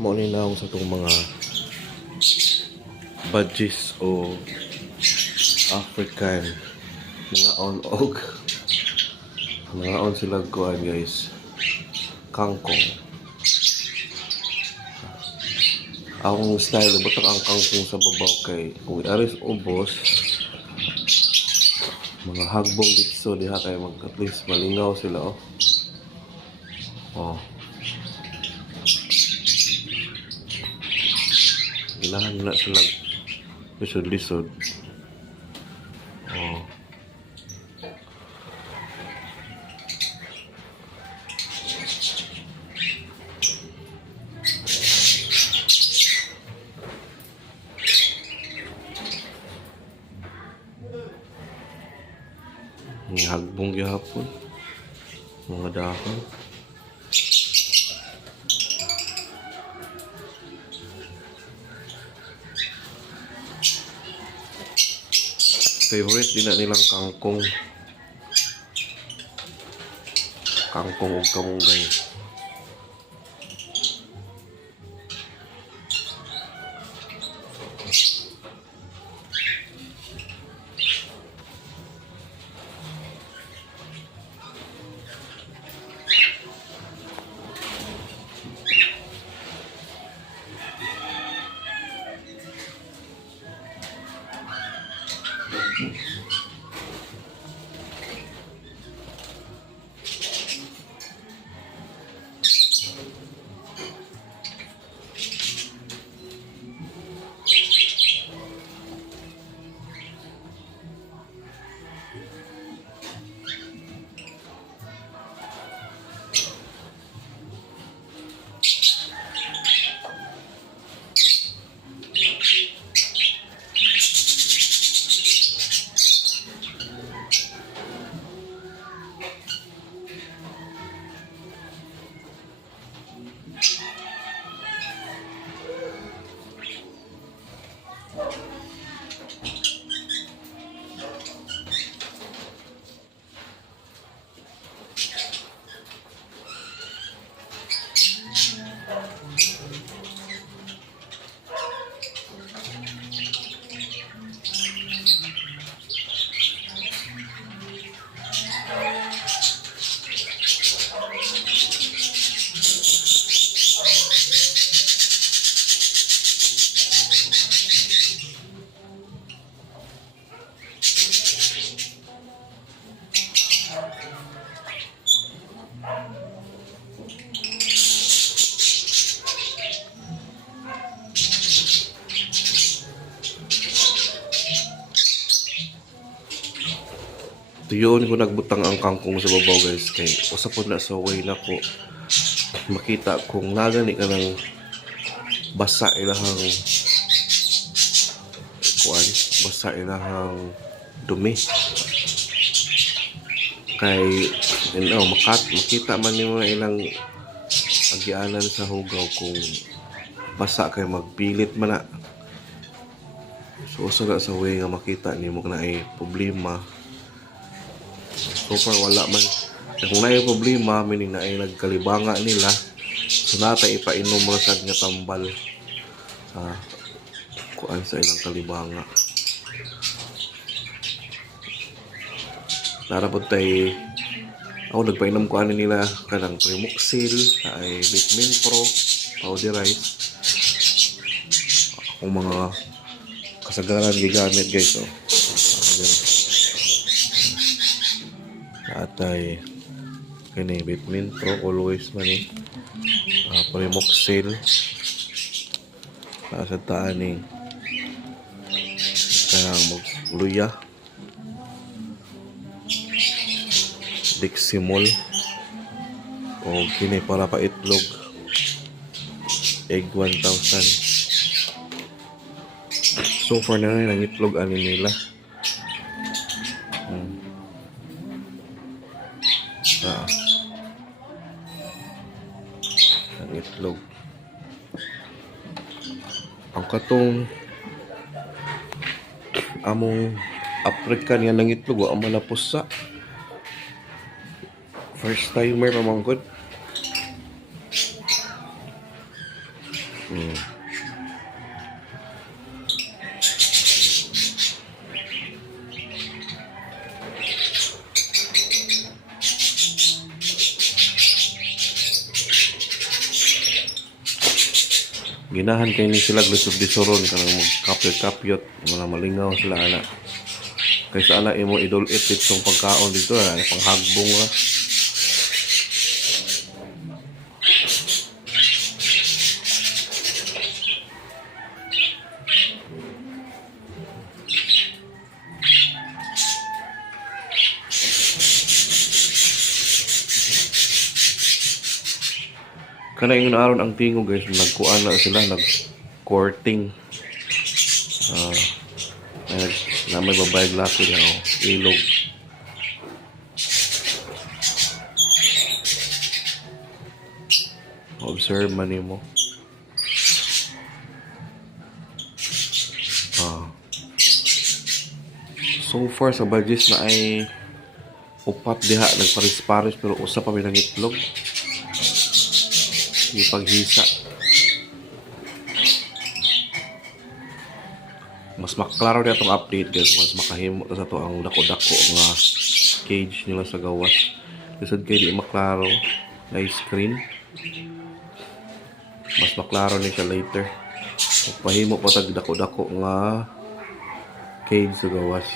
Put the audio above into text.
mo ni na sa itong mga badges o African. Mga on-og mga on sila kuhan guys. Kangkong. Akong style butang ang kangkong sa babaw kay kung aris ubos. Mga hagbong dito diha kay mag at least malingaw sila oh. Oh Ilahan na sila lisod-lisod. Oh. May hagbong gihapon. Mga dahon. Favorite din na nilang kangkong. Kangkong ug kamunggay tuyon ko nagbutang ang kangkong sa babaw guys. Kay usa po na sa way na ko makita kung nagani ka ng basa ilahang kuan basa ilahang dumi. Kay you know, makat makita man ni mga ilang agianan sa hugaw kung basa kay magpilit man na. So usa na sa way nga makita nimo na ay problema so far wala man. Kung na problema meaning na ay nagkalibanga nila. So nata ipainom mga sad nga tambal. Sa kuan sa ilang kalibanga. Narapod tay ako nagpainom ko ano nila kanang Primoxil ay Vitamin Pro powderized akong mga kasagaran gigamit guys oh. Atay kini vitamin pro always man ni uh, Primoxil sa taan ni kanang magluya. Diximol o kini para pa itlog. Egg 1000 so far na rin itlog ani nila ah. ang itlog ang katong among African yan ng itlog ang malapos sa first timer pamangkod Mm. Ginahan kay ni sila glusod di soron kanang magkapyot-kapyot mga malingaw sila ana. Kaysa ana imo idol itit tong pagkaon dito ay panghagbong ra. Kana yung aron ang tingo guys, nagkuan na sila, nag-courting. Ah, uh, na may babayag lato niya, oh, ilog. Observe man mo. Ah. So far sa badges na ay upat diha nagparis-paris pero usa pa may nangitlog yung paghisa. Mas maklaro na itong update guys. Mas makahimo na sa to ang dako-dako nga cage nila sa gawas. Lisod kay di maklaro na screen. Mas maklaro ni siya later. Pahimo pa tag dako-dako nga cage sa gawas.